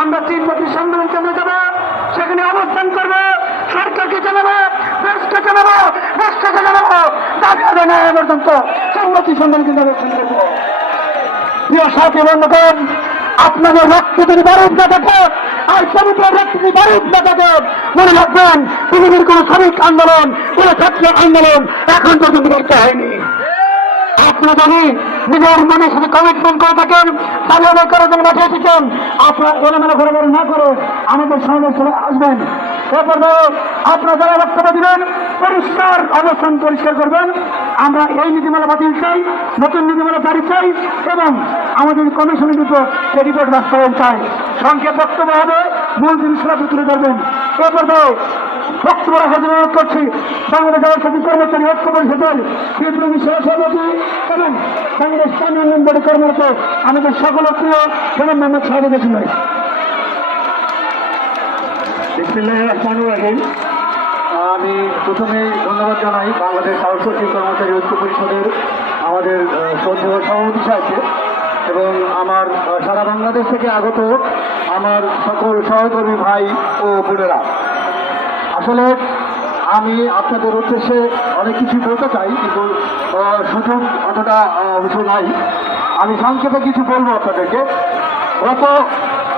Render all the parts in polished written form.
আমরা 3 প্রতি সম্মেলন কেন্দ্রে যাবো, সেখানে অবস্থান করবো, সরকারকে জানাবো, দেশকে জানাবো, রাষ্ট্রকে জানাবো, দাবি আদায় না হওয়া পর্যন্ত সংগতি সম্মেলন কেন্দ্রে অবস্থান করবো। প্রিয় সাথী বন্ধুগণ, আপনাদের রক্ত যদি বারুদ না থাকে আর পবিত্র রক্ত যদি বারুদ না থাকে, মনে রাখবেন পৃথিবীর কোন শ্রমিক আন্দোলন, কোন ছাত্র আন্দোলন এখন পর্যন্ত করতে হয়নি। আপনারা যদি নিজের মনের সাথে কমিটমেন্ট করে থাকেন, দাবি আদায় করার জন্য মাঠে এসেছেন, আপনারা এলোমেলো ঘোরাঘুরি না করে আমাদের সামনে চলে আসবেন। এরপরে আপনারা যারা বক্তব্য দিবেন পরিষ্কার অবস্থান পরিষ্কার করবেন। আমরা এই নীতিমালা বাতিল চাই, নতুন নীতিমালা জারি চাই এবং আমাদের কমিশনের উপর সেই রিপোর্ট বাস্তবায়ন চাই। সংক্ষেপ বক্তব্য হবে, মূল জিনিসগুলো তুলে ধরবেন। এরপরে বক্তব্য রাখার জন্য অনুরোধ করছি বাংলাদেশ আবাসিক কর্মচারী ঐক্য পরিষদের বিপ্লবী সহসভাপতি এবং বাংলাদেশ স্থানীয় উন্নয়ন বোর্ডের কর্মরত আমাদের সকল প্রিয় জনাব মোহাম্মদ শাহাদুল হোসেন ভাই। বিসমিল্লাহির রহমানির রহিম। আমি প্রথমেই ধন্যবাদ জানাই বাংলাদেশ আবাসিক কর্মচারী ঐক্য পরিষদের আমাদের শ্রদ্ধেয় সভাপতি সাহেবকে এবং আমার সারা বাংলাদেশ থেকে আগত আমার সকল সহকর্মী ভাই ও বোনেরা। আসলে আমি আপনাদের উদ্দেশ্যে অনেক কিছু বলতে চাই, কিন্তু সুযোগ অতটা অবশ্য নাই। আমি সংক্ষেপে কিছু বলবো আপনাদেরকে। গত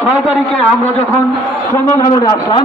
6 তারিখে আমরা যখন শ্রম ভবনে আসলাম,